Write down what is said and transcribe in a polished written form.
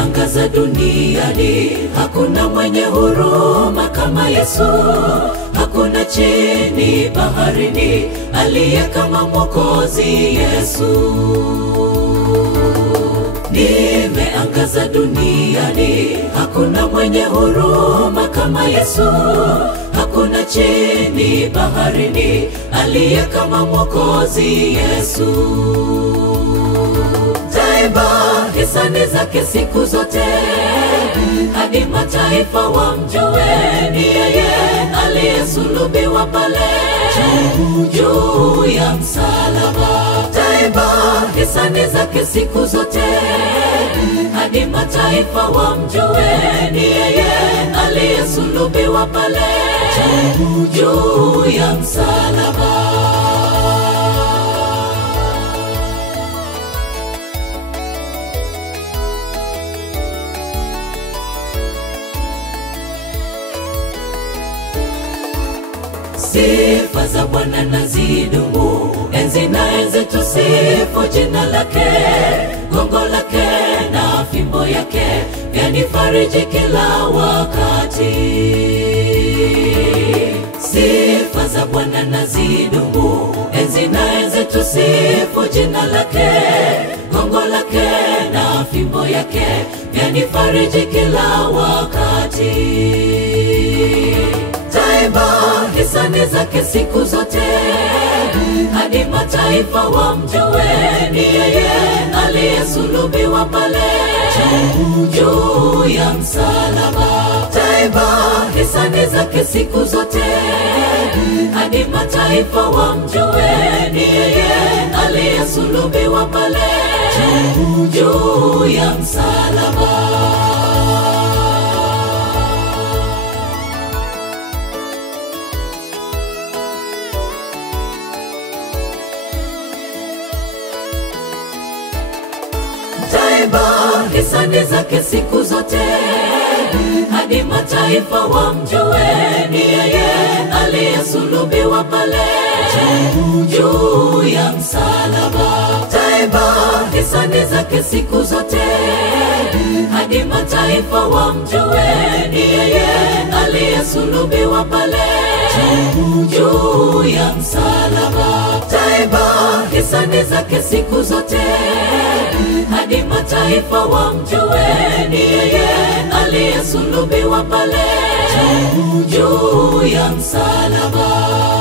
Nimeangaza duniani, hakuna mwenye huruma kama Yesu. Hakuna chini baharini aliye kama Mwokozi Yesu. Nimeangaza duniani, hakuna mwenye huruma kama Yesu. Hakuna chini baharini aliye kama Mwokozi Yesu. Taimba hisani zake siku zote, hadi mataifa wamjue. Ni yeye aliyesulubiwa pale juu ya msalaba. Taimba hisani zake siku zote, hadi mataifa wamjue. Ni yeye aliyesulubiwa pale juu ya msalaba. Sifa za Bwana na zidumu, enzi na enzi tusifu jina lake. Gongo lake na fimbo yake yanifariji kila wakati. Sifa za Bwana na zidumu, enzi na enzi tusifu jina lake. Gongo lake na fimbo yake yanifariji kila wakati. Taimba hisani zake siku zote, hadi mataifa wamjue. Ni yeye aliyesulubiwa pale juu ya msalaba. Taimba hisani zake siku zote, hadi mataifa wamjue. Ni yeye aliyesulubiwa pale juu ya msalaba. Taimba hisani zake siku zote, hadi mataifa wamjue. Ni yeye aliyesulubiwa pale juu ya msalaba. Taimba hisani zake siku zote, hadi mataifa wamjue. Ni yeye aliyesulubiwa pale juu ya msalaba. Taimba hisani zake siku zote, hadi mataifa wamjue. Ni yeye aliyesulubiwa pale juu ya msalaba.